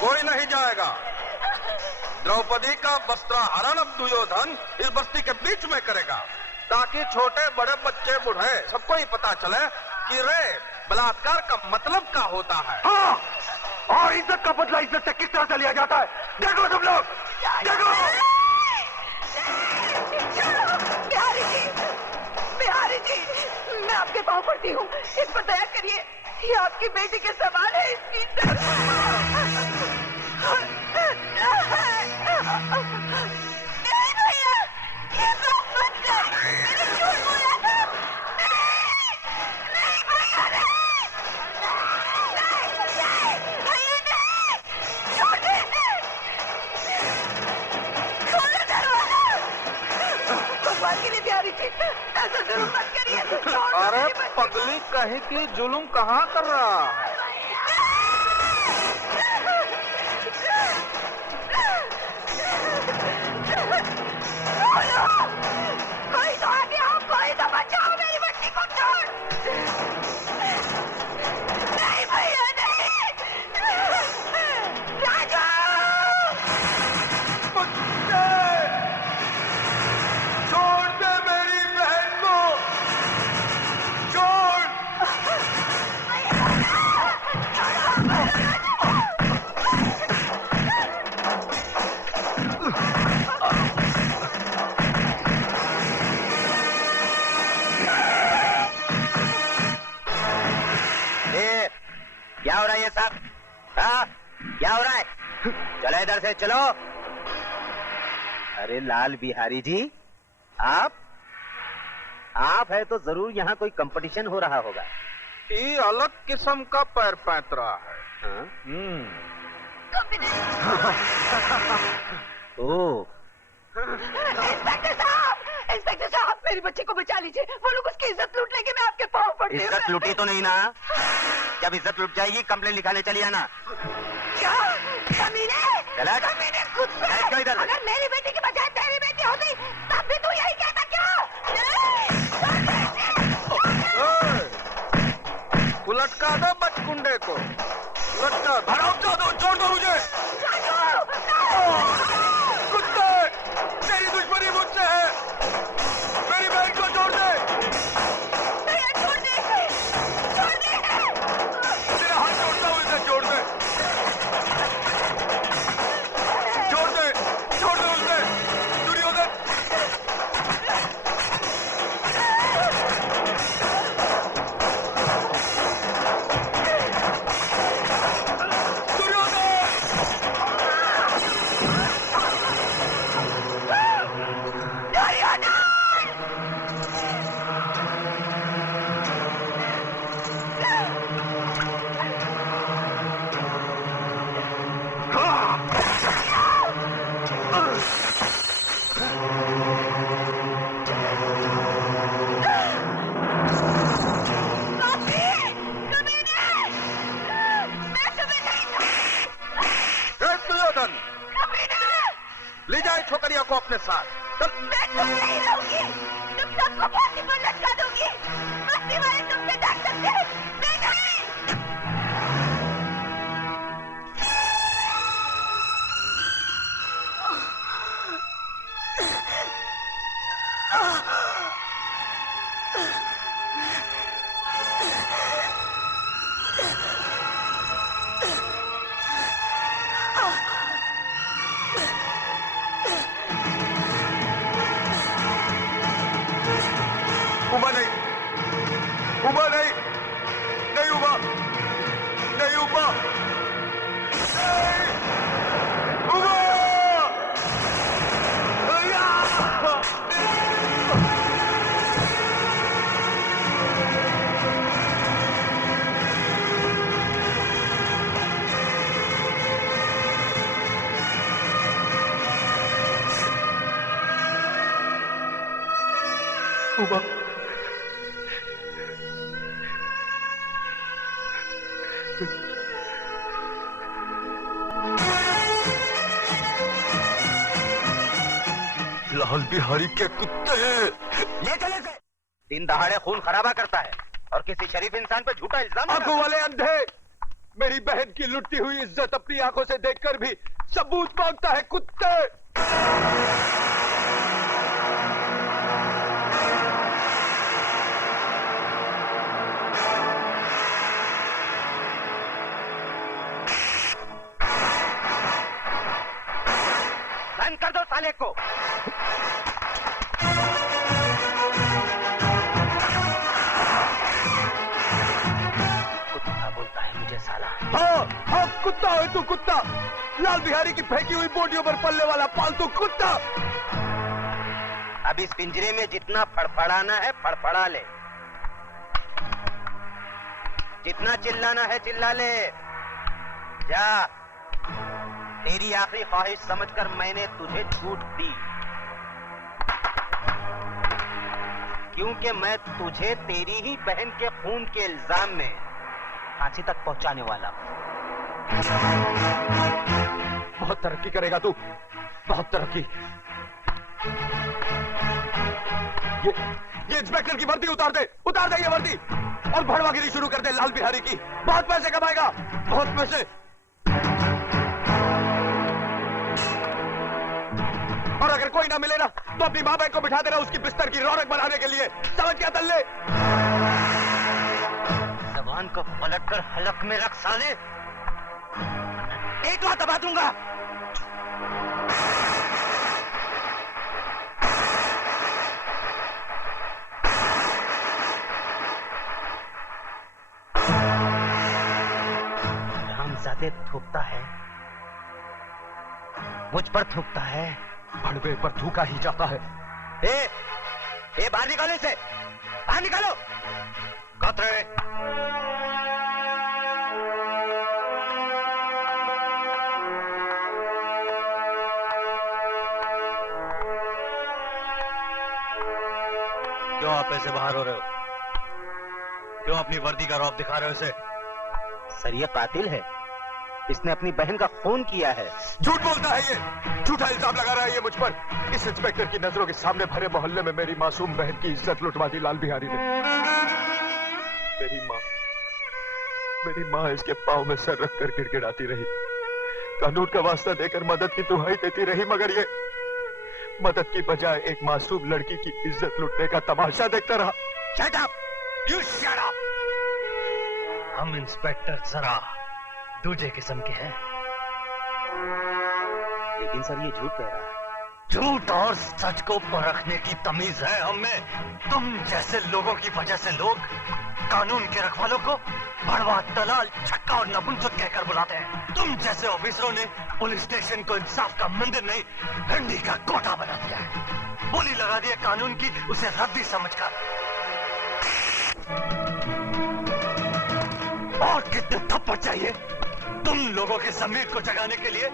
कोई नहीं जाएगा। द्रौपदी का वस्त्राहरण अब दुर्योधन इस बस्ती के बीच में करेगा, ताकि छोटे बड़े बच्चे बूढ़े सबको ही पता चले कि रे बलात्कार का मतलब क्या होता है। हाँ, और इज्जत का बदला इज्जत से किस तरह से लिया जाता है देखो तुम लोग, देखो। बिहारी जी, मैं आपके पाँव पड़ती हूँ, इस पर दया करिए। ये आपकी बेटी के सवाल है, इसकी नहीं भैया, ये बात मत कर, मैंने झूठ बोला था। नहीं भैया, नहीं भैया, नहीं, छोड़िए, खोलो दरवाजा। भगवान के लिए बिहारी जी, ऐसा जरूर मत करिए। अरे पगली कहीं की जुलूम कहाँ कर रहा है। कोई तो आगे आओ, कोई तो बचाओ मेरी बच्ची को। छोड़, नहीं भैया, नहीं। राजू, छोड़ दे मेरी बहन को, छोड़। क्या हो रहा है ये सब? हाँ, क्या हो रहा है? चलो इधर से चलो। अरे लाल बिहारी जी, आप है तो जरूर यहाँ कोई कंपटीशन हो रहा होगा। ये अलग किस्म का पैर पैतरा है। हाँ? ओ, इंस्पेक्टर साहब, मेरी बच्ची को बचा लीजिए। वो लोग उसकी इज्जत लूट लेंगे, मैं आपके पाँव पड़ती हूँ। इज्जत लूटी तो नहीं ना? जब इज्जत लूट जाएगी कंप्लेंट लिखाने चली आना। क्या कमीने? कमीने खुद पे। इधर। अगर मेरी बेटी की बजाय तेरी बेटी होती तब भी तू यही कहता क्या? उलटका दो बचकुंडे को, उलटका दो, छोड़ दो मुझे। कुत्ते, तेरी दुश्मनी मुझसे है, मेरी बहन को छोड़ दे। छोड़ दे, छोड़ दे। तेरा हाथ छोड़ता हूँ, इसे छोड़ दे, छोड़ दे, छोड़ दे उसे, दुर्योधन। ले जाए छोकरिया को अपने साथ। चल। मैं तुम नहीं रहूंगी, तुम सबको फांसी पर लटका दूंगी। बस्ती वाले तुमसे डर सकते हैं, मैं नहीं। उबा नहीं, उबा नहीं, नहीं उबा, नहीं उबा, नहीं, उबा! उबा, लाल बिहारी के कुत्ते ले चले से। दिन दहाड़े खून खराबा करता है और किसी शरीफ इंसान पे झूठा इल्जाम। आंखों वाले अंधे, मेरी बहन की लुटती हुई इज्जत अपनी आंखों से देखकर भी सबूत मांगता है, कुत्ते। बंद कर दो साले को। कुत्ता बोलता है मुझे साला। हाँ, कुत्ता है तू, कुत्ता। लाल बिहारी की फेंकी हुई बोटियों पर पलने वाला पालतू कुत्ता। अब इस पिंजरे में जितना फड़फड़ाना है फड़फड़ा ले, जितना चिल्लाना है चिल्ला ले। जा, तेरी आखिरी ख्वाहिश समझकर मैंने तुझे छूट दी, क्योंकि मैं तुझे तेरी ही बहन के खून के इल्जाम में फांसी तक पहुंचाने वाला हूं। बहुत तरक्की करेगा तू, बहुत तरक्की। ये इंस्पेक्टर की वर्दी उतार दे, उतार दे ये वर्दी, और भड़वागिरी शुरू कर दे लाल बिहारी की। बहुत पैसे कमाएगा, बहुत पैसे। और अगर कोई ना मिले ना तो अपनी माँ बहन को बिठा देना उसकी बिस्तर की रौनक बनाने के लिए। समझ क्या तल्ले? जबान को पलट कर हलक में रख साले, एक बार दबा दूंगा। रामजादे थूकता है, मुझ पर थूकता है, भड़वे पर थूका ही जाता है। ए बाहर निकालो इसे, बाहर निकालो। कतरे क्यों आप ऐसे बाहर हो रहे हो? क्यों अपनी वर्दी का रौब दिखा रहे हो इसे? सर ये कातिल है, इसने अपनी बहन का खून किया है। झूठ बोलता है ये, झूठा इल्जाम लगा रहा है ये मुझ पर। इस इंस्पेक्टर की नजरों के सामने भरे मोहल्ले में मेरी मासूम बहन की इज्जत लुटवा दी लाल बिहारी ने। मेरी माँ इसके पाँव में सर रखकर गिड़गिड़ाती रही, कानून का वास्ता देकर मदद की दुहाई देती रही, मगर ये मदद की बजाय एक मासूम लड़की की इज्जत लुटने का तमाशा देखता रहा। Shut up! You shut up! हम इंस्पेक्टर जरा दूजे किस्म के हैं। लेकिन सर ये झूठ कह रहा है। झूठ और सच को परखने की तमीज है हमें। तुम जैसे लोगों की वजह से लोग कानून के रखवालों को भड़वा, दलाल, छक्का और नपुंसक कहकर बुलाते हैं। तुम जैसे ऑफिसरों ने पुलिस स्टेशन को इंसाफ का मंदिर नहीं, डंडी का कोटा बना दिया है। बोली लगा दी है कानून की, उसे रद्दी समझकर। और कितने थप्पड़ चाहिए तुम लोगों के ज़मीर को जगाने के लिए?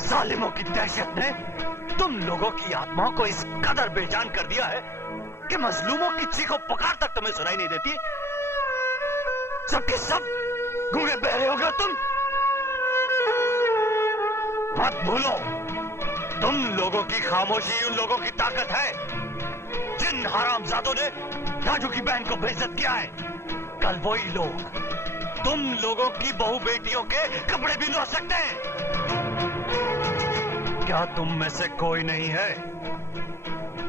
जालिमों की दहशत ने तुम लोगों की आत्माओं को इस कदर बेजान कर दिया है कि मजलूमों की चीखों पुकार तक तुम्हें सुनाई नहीं देती। सबके सब गूंगे बहरे हो गए तुम। मत भूलो, तुम लोगों की खामोशी उन लोगों की ताकत है जिन हरामजादों ने राजू की बहन को बेइज्जत किया है। कल वही लोग तुम लोगों की बहू बेटियों के कपड़े भी धो सकते हैं। क्या तुम में से कोई नहीं है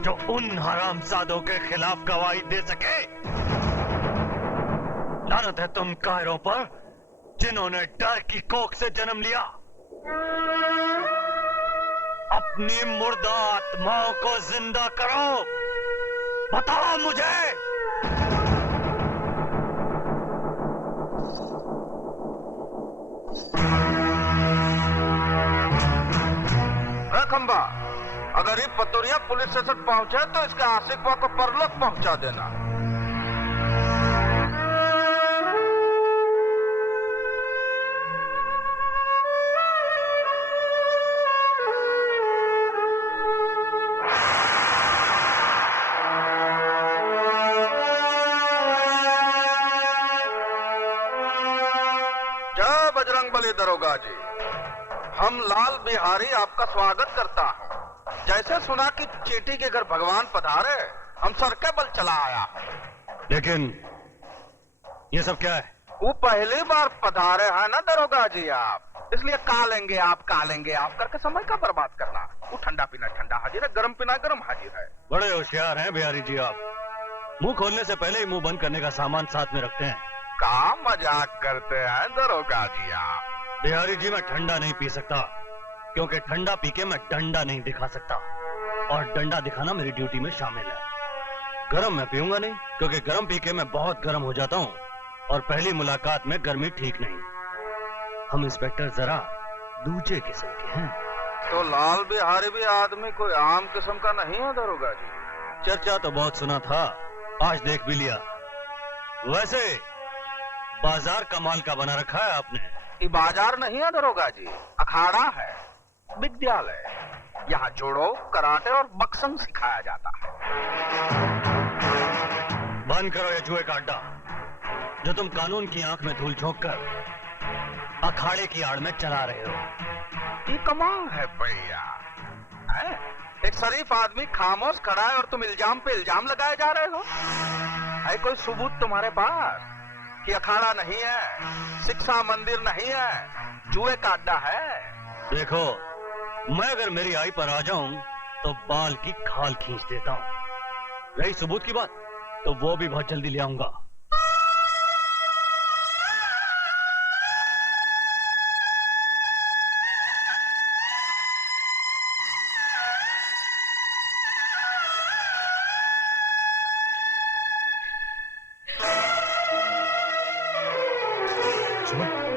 जो उन हरामजादों के खिलाफ गवाही दे सके? लानत है तुम कायरों पर जिन्होंने डर की कोख से जन्म लिया। अपनी मुर्दा आत्माओं को जिंदा करो। बताओ मुझे। खंबा, अगर ये पतोरिया पुलिस स्टेशन पहुंचे तो इसके आशिकवा को परलोक पहुंचा देना। जय बजरंगबली दरोगा जी, हम लाल बिहारी आपका स्वागत करता हूँ। जैसे सुना कि चींटी के घर भगवान पधारे, हम सर के बल चला आया। लेकिन ये सब क्या है? वो पहली बार पधारे हैं ना दरोगा जी आप, इसलिए कालेंगे आप करके समय का बर्बाद करना। वो ठंडा पीना ठंडा हाजिर है, गर्म पीना गर्म हाजिर है। बड़े होशियार हैं बिहारी जी आप। मुंह खोलने से पहले ही मुंह बंद करने का सामान साथ में रखते हैं। का मजाक करते हैं दरोगा जी आप। बिहारी जी मैं ठंडा नहीं पी सकता, क्योंकि ठंडा पी के मैं डंडा नहीं दिखा सकता, और डंडा दिखाना मेरी ड्यूटी में शामिल है। गरम मैं पीऊंगा नहीं, क्योंकि गरम पी के मैं बहुत गर्म हो जाता हूँ, और पहली मुलाकात में गर्मी ठीक नहीं। हम इंस्पेक्टर जरा दूसरे किस्म के हैं। तो लाल बिहारी भी आदमी कोई आम किस्म का नहीं है दरोगा जी। चर्चा तो बहुत सुना था, आज देख भी लिया। वैसे बाजार कमाल का बना रखा है आपने। ये बाजार नहीं है दरोगा जी, अखाड़ा है, विद्यालय। यहाँ जोड़ो, कराटे और बक्संग सिखाया जाता है। बंद करो ये जुए का अड्डा, जो तुम कानून की आंख में धूल झोंक कर अखाड़े की आड़ में चला रहे हो। ये कमाल है भैया, एक शरीफ आदमी खामोश खड़ा है और तुम इल्जाम पे इल्जाम लगाए जा रहे हो। है कोई सबूत तुम्हारे पास कि अखाड़ा नहीं है, शिक्षा मंदिर नहीं है, जुए का अड्डा है? देखो, मैं अगर मेरी आई पर आ जाऊं तो बाल की खाल खींच देता हूं। रही सबूत की बात, तो वो भी बहुत जल्दी ले आऊंगा।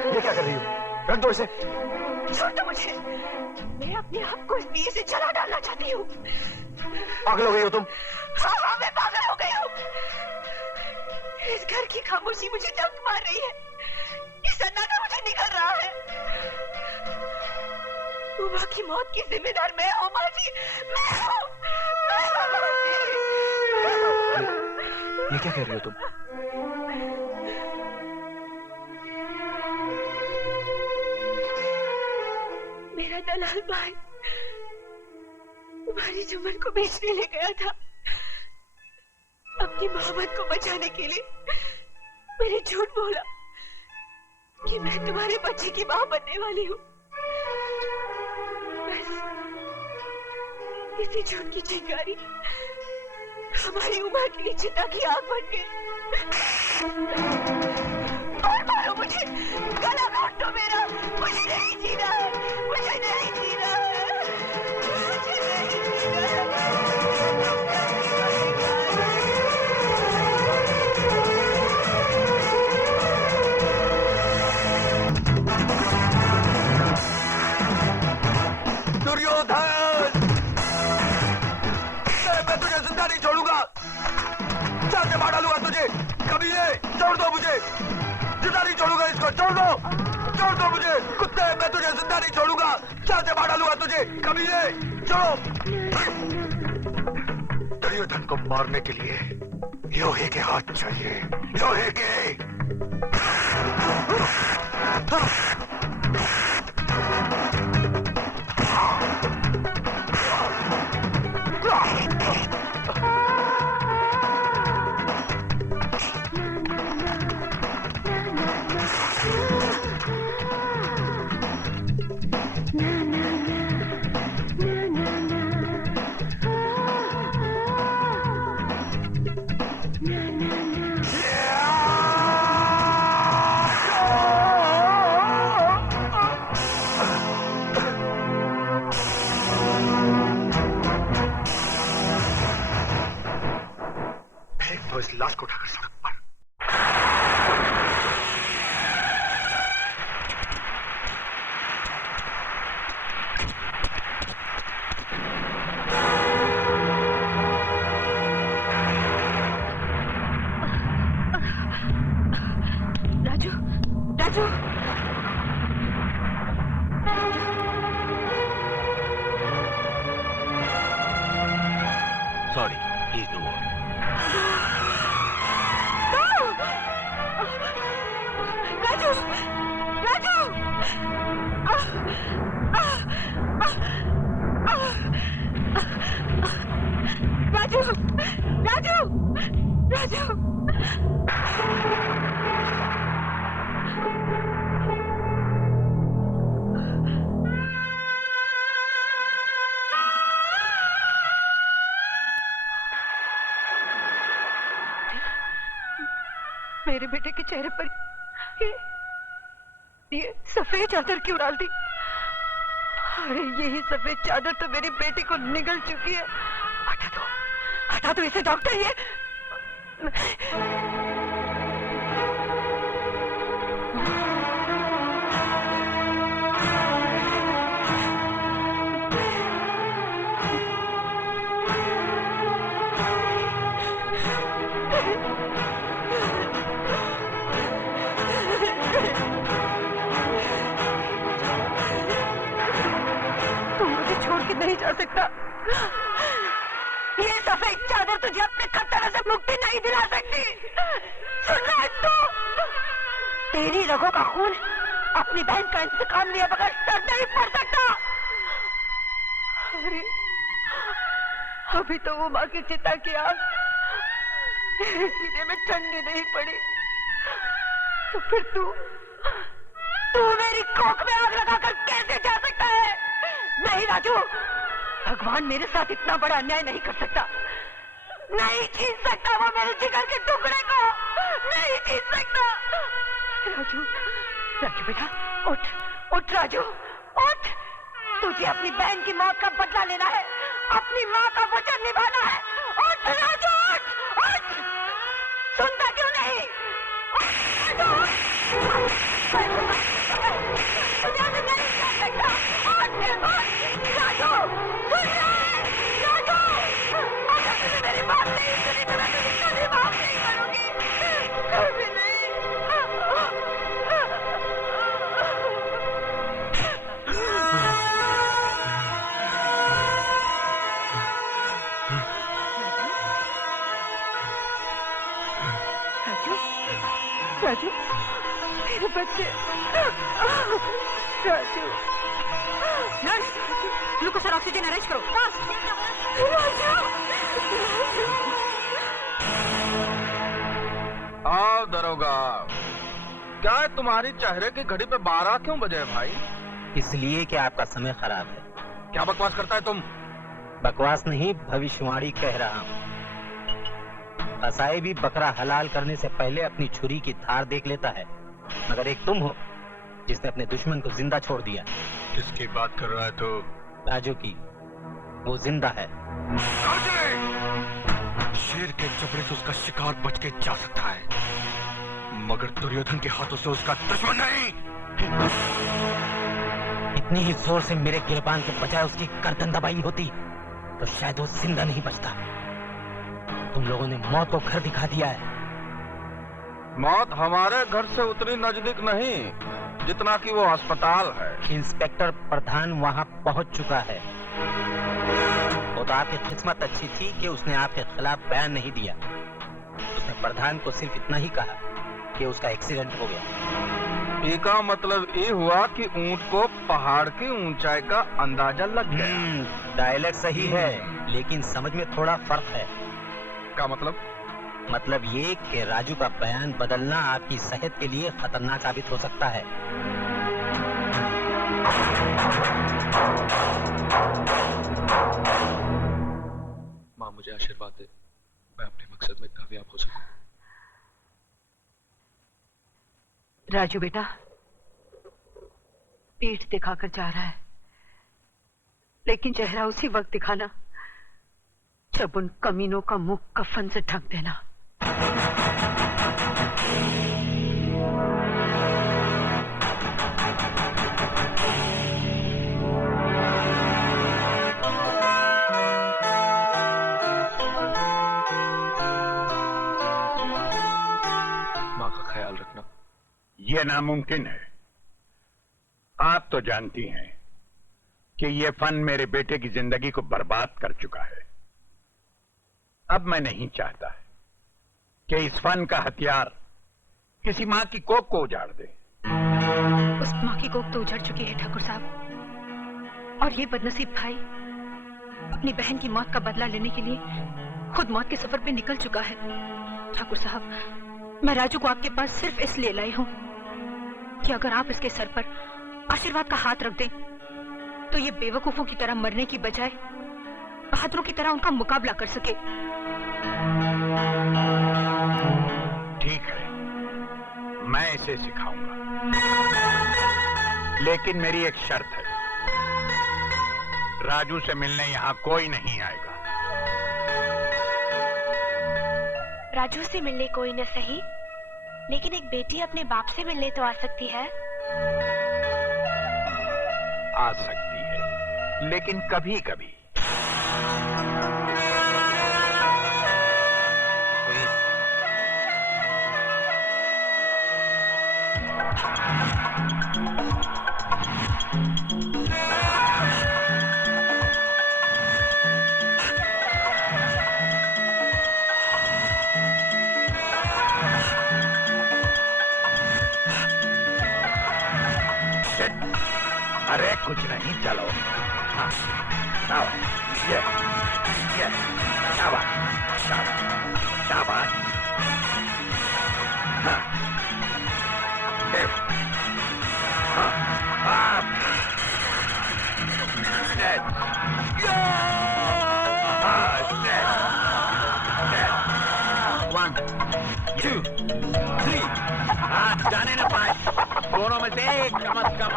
ये क्या कर रही हो? रख दो इसे। छोड़ दो मुझे, मैं अपने आप को इस दिए से जला डालना चाहती हूँ। पागल हो गई हो तुम? हाँ, मैं पागल हो गई हूँ। इस घर की खामोशी मुझे दंग मार रही है, ये सन्नाटा मुझे निकल रहा है। उमा की मौत की जिम्मेदार मैं हूँ माँ जी, मैं हूँ। ये क्या कह रही हो तुम? मेरा दलाल भाई तुम्हारी जुम्मन को बेचने ले गया था। अपनी मोहब्बत को बचाने के लिए मैंने झूठ बोला कि मैं तुम्हारे बच्चे की मां बनने वाली हूँ। बस इसी झूठ की चिंगारी हमारी उम्र के लिए चिता की आग बन गई। और मारो मुझे, गला घोट दो मेरा, मुझे नहीं जीना है, मुझे नहीं जीना है, मुझे नहीं जीना है। दुर्योधन, मैं तुझे जिंदा नहीं छोड़ूंगा, जान से मार डालूंगा तुझे। कमीने, छोड़ दो मुझे, जिंदा नहीं छोड़ूंगा इसको, छोड़ दो मुझे। कुत्ते, मैं तुझे जिंदा नहीं छोड़ूंगा, जान से मार डालूंगा तुझे। कमीने, छोड़ो। दुर्योधन को मारने के लिए लोहे के हाथ चाहिए, लोहे के। तो इस लाश को उठाकर सड़क पर। Raju, Raju, sorry, he is no more. Raju, Raju, Raju, Raju, Raju. बेटे के चेहरे पर ये सफेद चादर क्यों डाल दी? अरे यही सफेद चादर तो मेरी बेटी को निगल चुकी है। हटा दो इसे डॉक्टर। ये नहीं जा सकता। ये सफेद चादर तुझे अपने खतरे से मुक्ति नहीं दिला सकती। सुन रहा है तू? तेरी रगों का खून अपनी बहन का इंतकाम लिया बगैर सर नहीं पड़ सकता। अरे अभी तो वो माँ की चिता की आग मेरे सीने में ठंडी नहीं पड़ी, तो फिर तू मेरी कोख में आग लगाकर कैसे जा सकता है? नहीं राजू, भगवान मेरे साथ इतना बड़ा अन्याय नहीं कर सकता। नहीं छीन सकता वो मेरे जिगर के टुकड़े को, नहीं छीन सकता। राजू बेटा उठ राजू उठ। तुझे अपनी बहन की मौत का बदला लेना है, अपनी माँ का वचन निभाना है। उठ राजू उठ। सुनता क्यों नहीं? मेरी बात नहीं सुनी तो मैं तुझे कभी माफ नहीं करूंगी, कभी नहीं। राजू मेरे बच्चे। राजू नर्स, ग्लूकोज और ऑक्सीजन अरेंज करो। आओ दरोगा, क्या है तुम्हारी चेहरे की घड़ी पे 12 क्यों बजे भाई? इसलिए कि आपका समय खराब है। क्या बकवास करता है तुम? बकवास नहीं, भविष्यवाणी कह रहा हूँ। कसाई भी बकरा हलाल करने से पहले अपनी छुरी की धार देख लेता है, मगर एक तुम हो जिसने अपने दुश्मन को जिंदा छोड़ दिया। किसकी बात कर रहा है तो? राजू की। वो जिंदा है। शेर के जबड़े से उसका शिकार बच के जा सकता है, मगर दुर्योधन के हाथों से उसका दुश्मन नहीं। इतनी ही जोर से मेरे गिरबान के बजाय उसकी गर्दन दबाई होती तो शायद वो जिंदा नहीं बचता। तुम लोगों ने मौत को घर दिखा दिया है। मौत हमारे घर से उतनी नजदीक नहीं जितना कि वो अस्पताल है। इंस्पेक्टर प्रधान वहां पहुंच चुका है। वो तो आपकी किस्मत अच्छी थी कि उसने आपके खिलाफ बयान नहीं दिया। उसने प्रधान को सिर्फ इतना ही कहा कि उसका एक्सीडेंट हो गया। इसका मतलब ये हुआ कि ऊंट को पहाड़ की ऊंचाई का अंदाजा लग गया। डायलॉग सही है, लेकिन समझ में थोड़ा फर्क है। क्या मतलब? मतलब ये कि राजू का बयान बदलना आपकी सेहत के लिए खतरनाक साबित हो सकता है। माँ मुझे आशीर्वाद दे, मैं अपने मकसद में कामयाब हो सकूं। राजू बेटा, पीठ दिखाकर जा रहा है, लेकिन चेहरा उसी वक्त दिखाना जब उन कमीनों का मुंह कफन से ढक देना। माँ का ख्याल रखना। ये नामुमकिन है। आप तो जानती हैं कि ये फन मेरे बेटे की जिंदगी को बर्बाद कर चुका है। अब मैं नहीं चाहता कि इस फन का हथियार किसी मां की कोख को उजाड़ दे। उस मां की कोख तो उजड़ चुकी है ठाकुर साहब, और ये बदनसीब भाई अपनी बहन की मौत का बदला लेने के लिए खुद मौत के सफर पे निकल चुका है। ठाकुर साहब, मैं राजू को आपके पास सिर्फ इसलिए लाई हूं कि अगर आप इसके सर पर आशीर्वाद का हाथ रख दें तो ये बेवकूफों की तरह मरने की बजाय बहादुरों की तरह उनका मुकाबला कर सके। ठीक है, मैं इसे सिखाऊंगा, लेकिन मेरी एक शर्त है, राजू से मिलने यहां कोई नहीं आएगा। राजू से मिलने कोई न सही, लेकिन एक बेटी अपने बाप से मिलने तो आ सकती है। आ सकती है, लेकिन कभी कभी। अरे कुछ नहीं, चलो। हाँ, शाबाश, ये, शाबाश, शाबाश, शाबाश। हाँ, हाँ, हाँ, dead. हाँ, dead. 1, 2, 3. हाँ, जाने न पाए, दोनों में से एक कम से कम।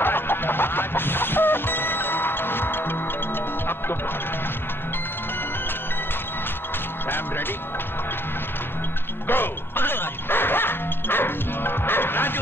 अब तुम सैम रेडी? गो! राजू!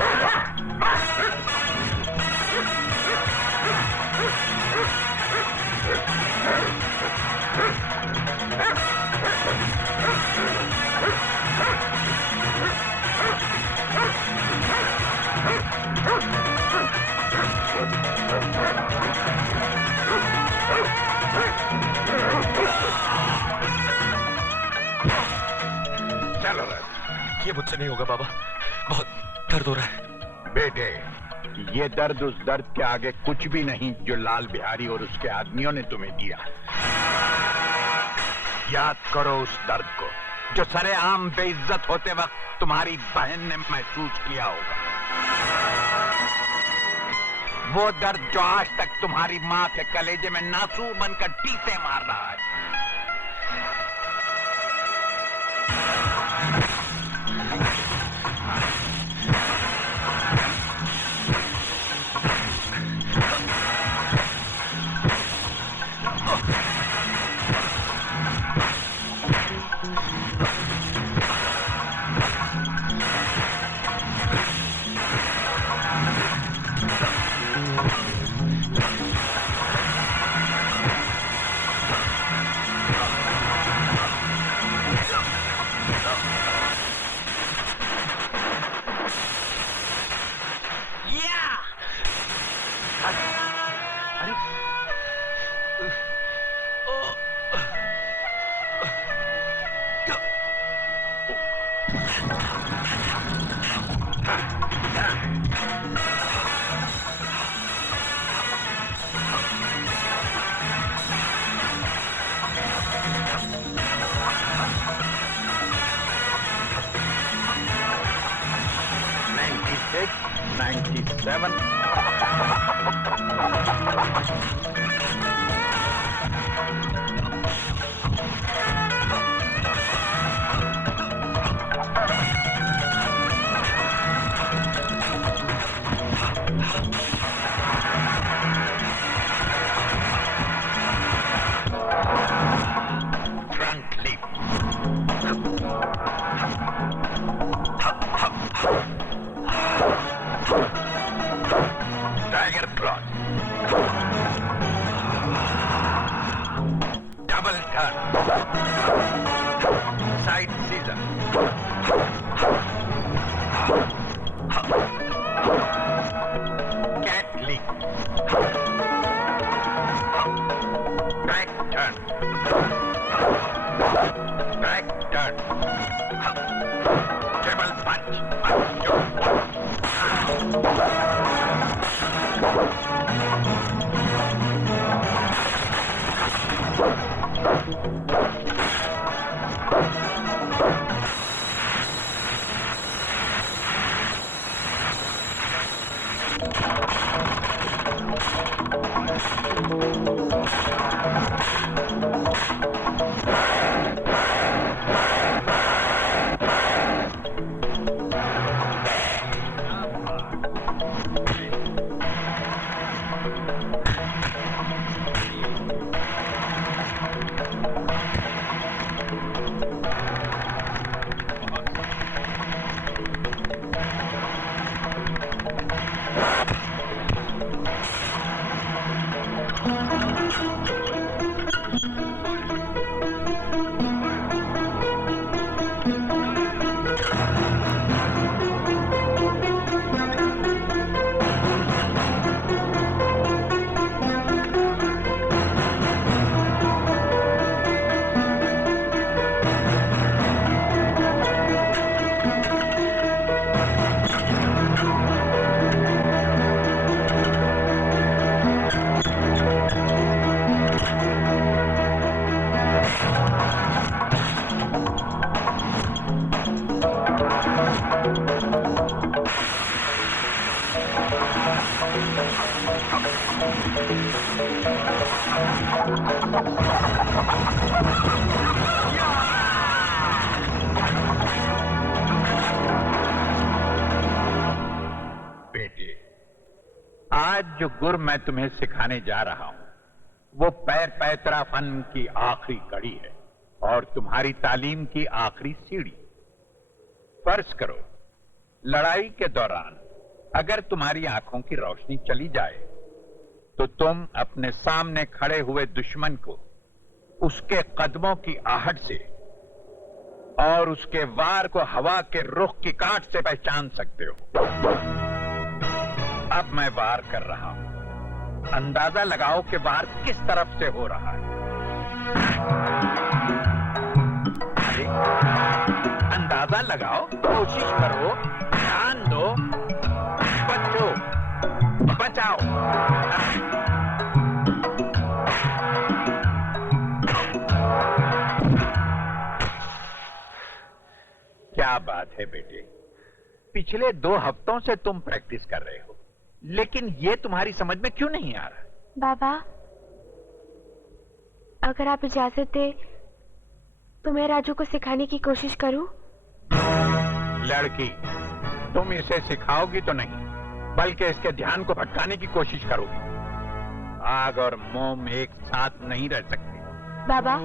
चलो राजू। ये मुझसे नहीं होगा बाबा, बहुत दर्द हो रहा है। बेटे, ये दर्द उस दर्द के आगे कुछ भी नहीं जो लाल बिहारी और उसके आदमियों ने तुम्हें दिया। याद करो उस दर्द को जो सरेआम बेइज्जत होते वक्त तुम्हारी बहन ने महसूस किया होगा। वो दर्द जो आज तक तुम्हारी मां के कलेजे में नासूर बनकर टीसे मार रहा है। बेटे, आज जो गुर मैं तुम्हें सिखाने जा रहा हूं वो पैर पैतरा फन की आखिरी कड़ी है और तुम्हारी तालीम की आखिरी सीढ़ी। फर्ज करो लड़ाई के दौरान अगर तुम्हारी आंखों की रोशनी चली जाए तो तुम अपने सामने खड़े हुए दुश्मन को उसके कदमों की आहट से और उसके वार को हवा के रुख की काट से पहचान सकते हो। अब मैं वार कर रहा हूं, अंदाजा लगाओ कि वार किस तरफ से हो रहा है। अरे, अंदाजा लगाओ, कोशिश करो, ध्यान दो, बचो, बचाओ। क्या बात है बेटे, पिछले 2 हफ्तों से तुम प्रैक्टिस कर रहे हो, लेकिन ये तुम्हारी समझ में क्यों नहीं आ रहा? बाबा, अगर आप इजाजत दे तो मैं राजू को सिखाने की कोशिश करूं? लड़की, तुम इसे सिखाओगी तो नहीं, बल्कि इसके ध्यान को भटकाने की कोशिश करोगी। आग और मोम एक साथ नहीं रह सकते। बाबा,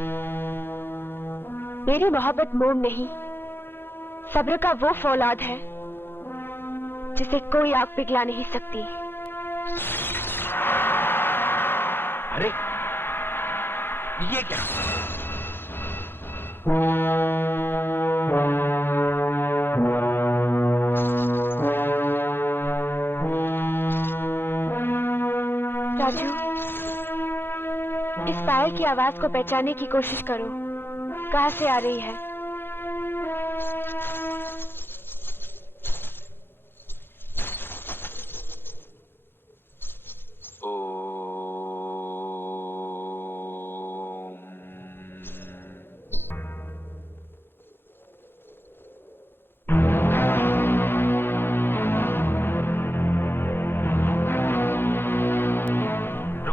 मेरी मोहब्बत मोम नहीं, सब्र का वो फौलाद है जिसे कोई आग पिघला नहीं सकती। अरे, ये क्या? राजू, इस पायल की आवाज को पहचानने की कोशिश करो, कहां से आ रही है?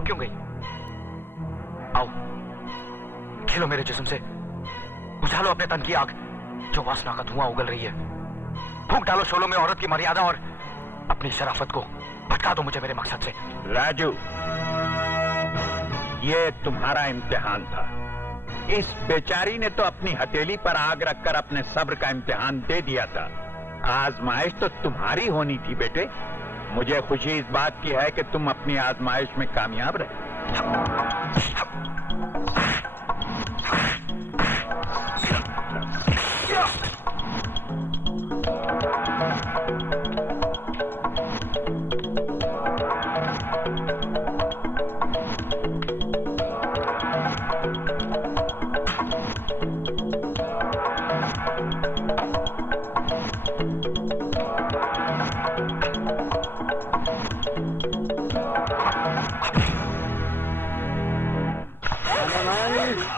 क्यों गई? आओ, खेलो मेरे जिस्म से, बुझा लो अपने तन की आग जो वासना का धुआं उगल रही है। फूंक डालो शोलों में औरत की मर्यादा और अपनी शराफत को भटका दो मुझे मेरे मकसद से। राजू, ये तुम्हारा इम्तिहान था। इस बेचारी ने तो अपनी हथेली पर आग रखकर अपने सब्र का इम्तिहान दे दिया था। आजमाइश तो तुम्हारी होनी थी बेटे। मुझे खुशी इस बात की है कि तुम अपनी आजमाइश में कामयाब रहे।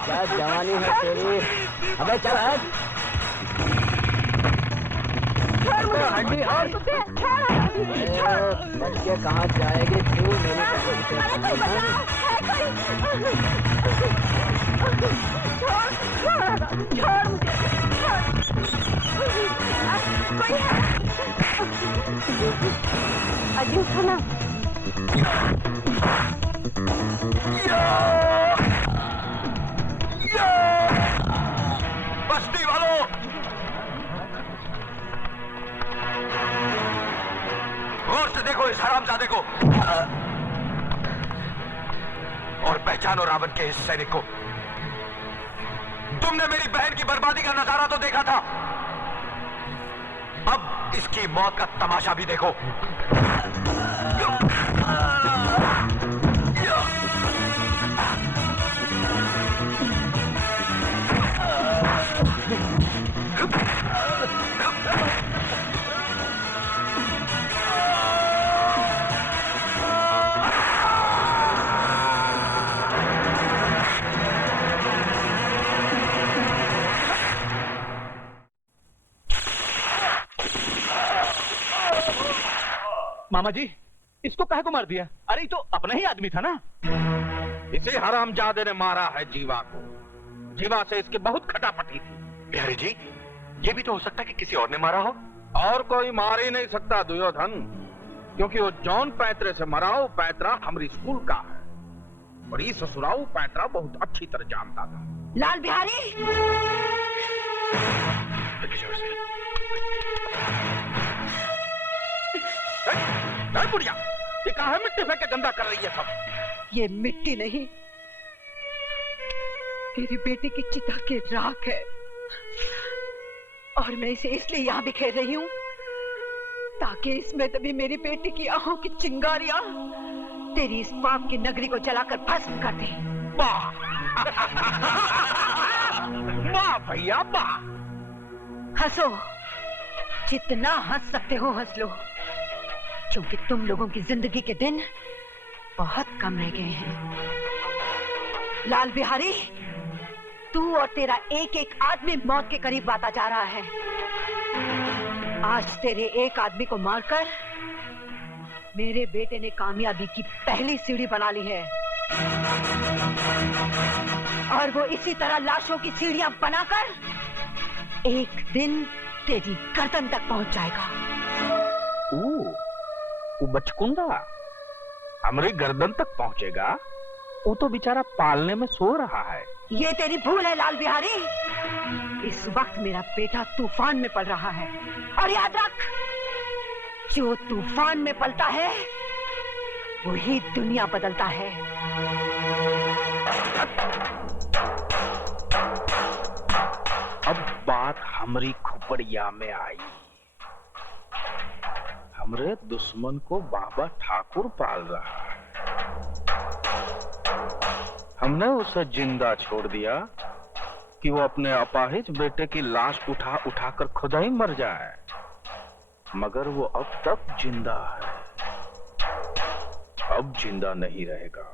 क्या जवानी है तेरी। अबे चल हट। हड्डी हट। बच्चे कहाँ जाएगी तू? अजी सुना, बस्ती वालों, गौर से देखो इस हरामजादे को और पहचानो रावण के इस सैनिक को। तुमने मेरी बहन की बर्बादी का नजारा तो देखा था, अब इसकी मौत का तमाशा भी देखो। मामा जी, इसको काहे को मार दिया? अरे ये तो अपना ही आदमी था ना। इसी हरामजादे ने मारा है जीवा को। जीवा से इसकी बहुत खटापटी थी। बिहारी जी, ये भी तो हो सकता है कि किसी और ने मारा हो। और कोई मार ही नहीं सकता दुर्योधन, क्योंकि वो जौन पैतरे से मरा वो पैतरा हमारी स्कूल का है और ये ससुराऊ पैतरा बहुत अच्छी तरह जानता था। लाल बिहारी, बुढ़िया, ये कहा है मिट्टी फेंक के गंदा कर रही है सब। ये मिट्टी नहीं, तेरी बेटी की चिता की राख है और मैं इसे इसलिए यहाँ बिखेर रही हूँ ताकि इसमें तभी मेरी बेटी की आंखों की चिंगारियां तेरी इस पाप की नगरी को जलाकर भस्म कर दे। वाह वाह भैया वाह। हंसो, जितना हंस सकते हो हंस लो, क्योंकि तुम लोगों की जिंदगी के दिन बहुत कम रह गए हैं। लाल बिहारी, तू और तेरा एक एक आदमी मौत के करीब आता जा रहा है। आज तेरे एक आदमी को मारकर मेरे बेटे ने कामयाबी की पहली सीढ़ी बना ली है और वो इसी तरह लाशों की सीढ़ियां बनाकर एक दिन तेरी गर्दन तक पहुंच जाएगा। वो बचकुंदा हमारी गर्दन तक पहुंचेगा? वो तो बेचारा पालने में सो रहा है। ये तेरी भूल है लाल बिहारी। इस वक्त मेरा बेटा तूफान में पल रहा है और याद रख, जो तूफान में पलता है वही दुनिया बदलता है। अब बात हमारी खोपड़िया में आई। हमरे दुश्मन को बाबा ठाकुर पाल रहा है। हमने उसे जिंदा छोड़ दिया कि वो अपने अपाहिज बेटे की लाश उठा उठाकर खुदा ही मर जाए, मगर वो अब तक जिंदा है, अब जिंदा नहीं रहेगा।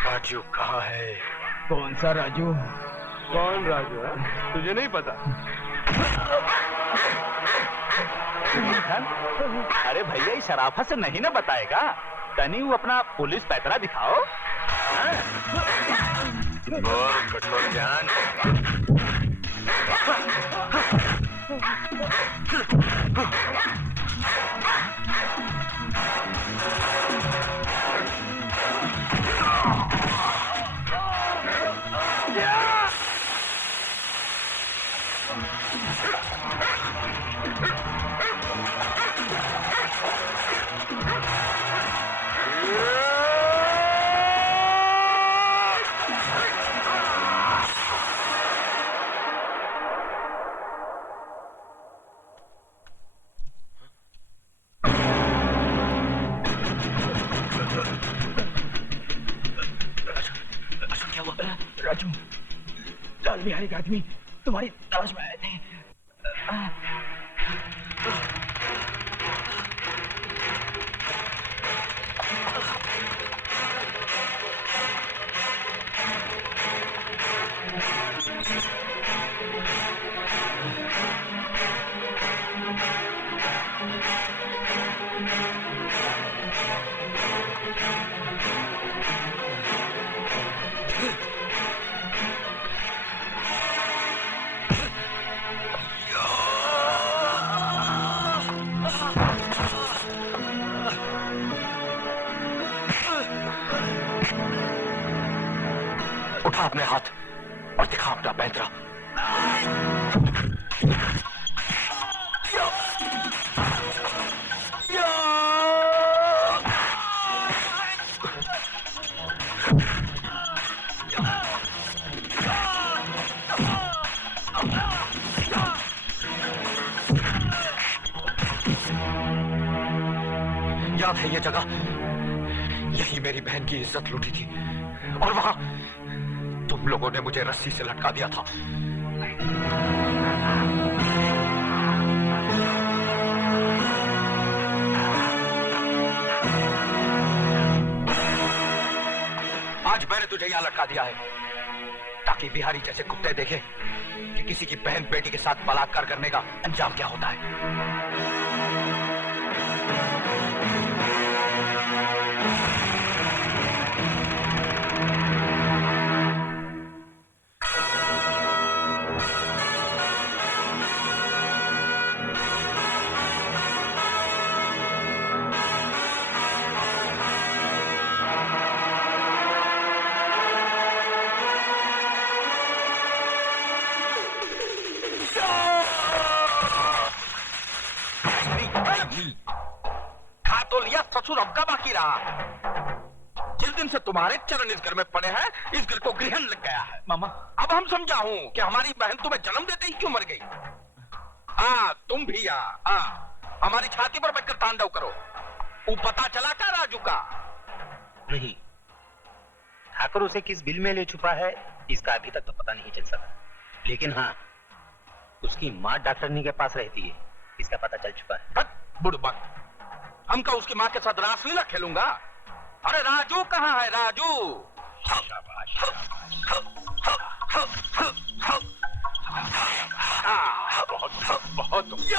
राजू कहाँ है? कौन सा राजू? कौन राजू है? तुझे नहीं पता? अरे भैया, इस शराफत से नहीं ना बताएगा। तनी वो अपना पुलिस पैतरा दिखाओ। बोल कठोर जान। राजू, लाल बिहारी के आदमी तुम्हारी तलाश में आए थे। उठा अपने हाथ और दिखा अपना पैंतरा। याद है ये जगह, यही मेरी बहन की इज्जत लूटी थी और वहां तुम लोगों ने मुझे रस्सी से लटका दिया था। आज मैंने तुझे यहां लटका दिया है ताकि बिहारी जैसे कुत्ते देखे कि किसी की बहन बेटी के साथ बलात्कार करने का अंजाम क्या होता है। खा तो लिया, ससुर अब का बाकी रहा। जिस दिन से तुम्हारे चरण इस घर में पड़े हैं, इस घर को ग्रहण लग गया है। मामा, अब हम समझा हूं कि हमारी बहन तुम्हें जन्म देते ही क्यों मर गई। तुम भी हमारी छाती पर बैठकर तांडव करो। वो पता चला का राजू का? नहीं, ठाकुर उसे किस बिल में ले छुपा है इसका अभी तक तो पता नहीं चल सका, लेकिन हाँ, उसकी माँ डॉक्टरनी के पास रहती है, इसका पता चल चुका है। बुड़बक, हम का उसकी माँ के साथ रासलीला खेलूंगा? अरे राजू कहाँ है? राजू बहुत बहुत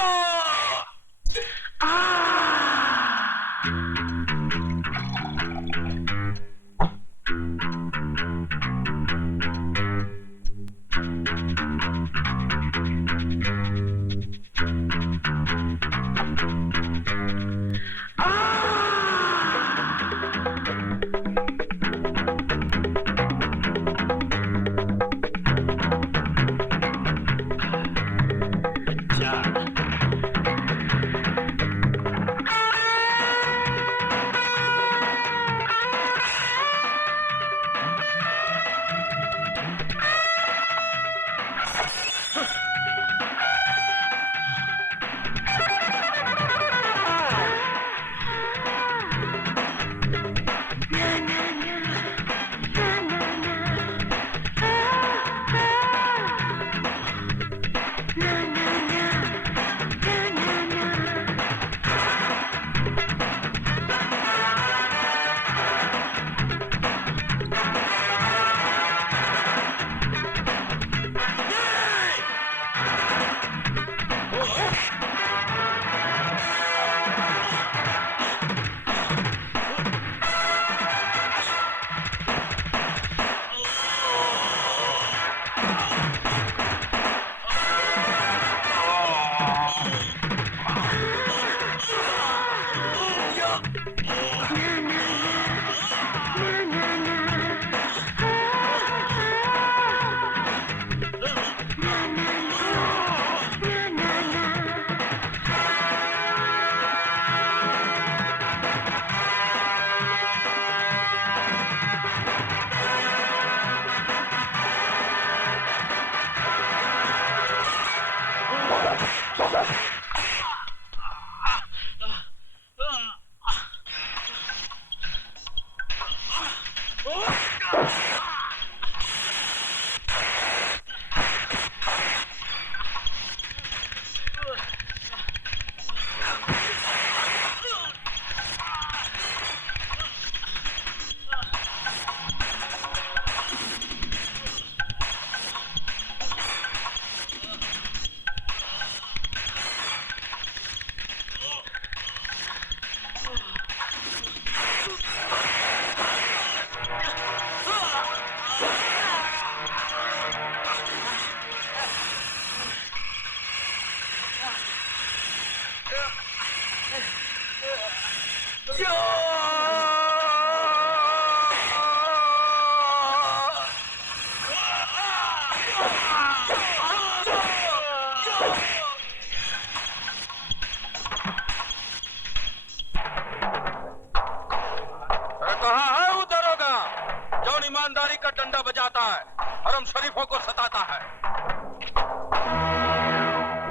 ईमानदारी का डंडा बजाता है, हरम शरीफों को सताता है।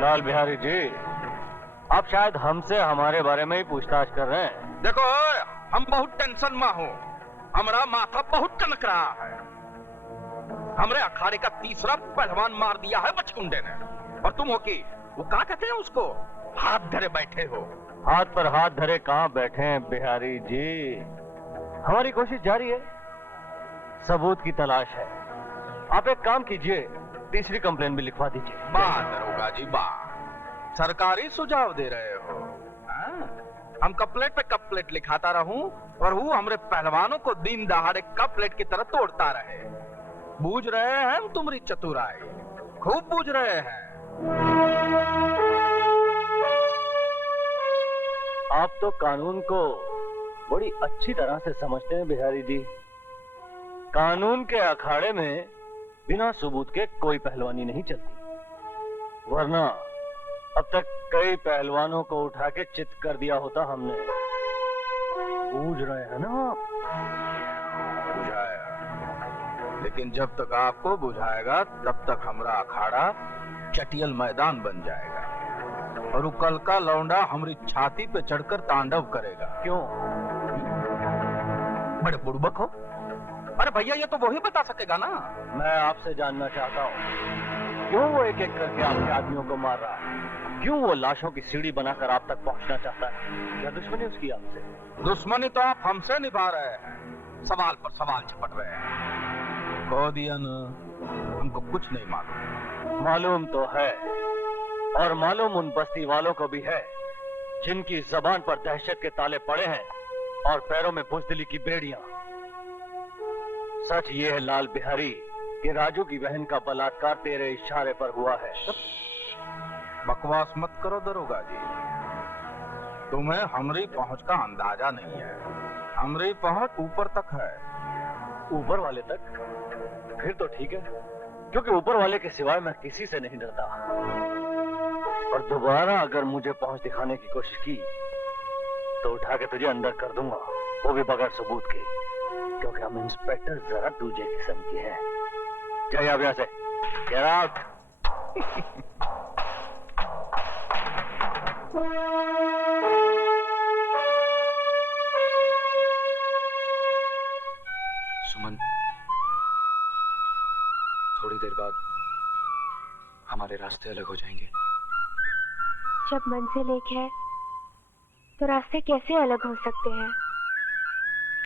लाल बिहारी जी, आप शायद हमसे हमारे बारे में ही पूछताछ कर रहे हैं। देखो, हम बहुत टेंशन में हो, हमारा माथा बहुत टनक रहा है। हमरे अखाड़े का तीसरा पहलवान मार दिया है बचकुंडे ने, और तुम हो कि वो क्या कहते हैं उसको, हाथ धरे बैठे हो। हाथ पर हाथ धरे कहाँ बैठे हैं बिहारी जी, हमारी कोशिश जारी है, सबूत की तलाश है। आप एक काम कीजिए, तीसरी कंप्लेन भी लिखवा दीजिए। वाह दरोगा जी वाह, सरकारी सुझाव दे रहे हो। हाँ? हम कपलेट पे कपलेट लिखाता रहूं और वो हमरे पहलवानों को दिन दहाड़े कपलेट की तरह तोड़ता रहे। बूझ रहे हैं हम तुम्हारी चतुराई, खूब बूझ रहे हैं। आप तो कानून को बड़ी अच्छी तरह से समझते हैं बिहारी जी। कानून के अखाड़े में बिना सबूत के कोई पहलवानी नहीं चलती, वरना अब तक कई पहलवानों को उठा के चित कर दिया होता हमने। बूझ रहे हैं ना आप? बुझाया, लेकिन जब तक आपको बुझाएगा तब तक हमारा अखाड़ा चटियल मैदान बन जाएगा और वो कल का लौंडा हमारी छाती पे चढ़कर तांडव करेगा। क्यों? बड़े बुड़बक हो। अरे भैया ये तो वही बता सकेगा ना। मैं आपसे जानना चाहता हूँ, क्यों वो एक एक करके आपके आदमियों को मार रहा है? क्यों वो लाशों की सीढ़ी बनाकर आप तक पहुंचना चाहता है? क्या दुश्मनी उसकी आपसे? दुश्मनी तो आप हमसे निभा रहे हैं, सवाल पर सवाल झपट रहे हैं। कह दिया ना, हमको कुछ नहीं मालूम। मालूम तो है, और मालूम उन बस्ती वालों को भी है जिनकी जबान पर दहशत के ताले पड़े हैं और पैरों में बुज़दिली की बेड़ियां। सच ये है लाल बिहारी कि राजू की बहन का बलात्कार तेरे इशारे पर हुआ है। बकवास मत करो दरोगा जी, तुम्हें हमरी पहुंच का अंदाजा नहीं है। हमरी पहुंच ऊपर तक है। ऊपर वाले तक? फिर तो ठीक है, क्योंकि ऊपर वाले के सिवाय मैं किसी से नहीं डरता। और दोबारा अगर मुझे पहुंच दिखाने की कोशिश की तो उठा के तुझे अंदर कर दूंगा, वो भी बगैर सबूत के, क्योंकि हम इंस्पेक्टर जरा दूजे किस्म के हैं। जाइए आप यहाँ से, गेट आउट। सुमन, थोड़ी देर बाद हमारे रास्ते अलग हो जाएंगे। जब मंजिल एक है तो रास्ते कैसे अलग हो सकते हैं?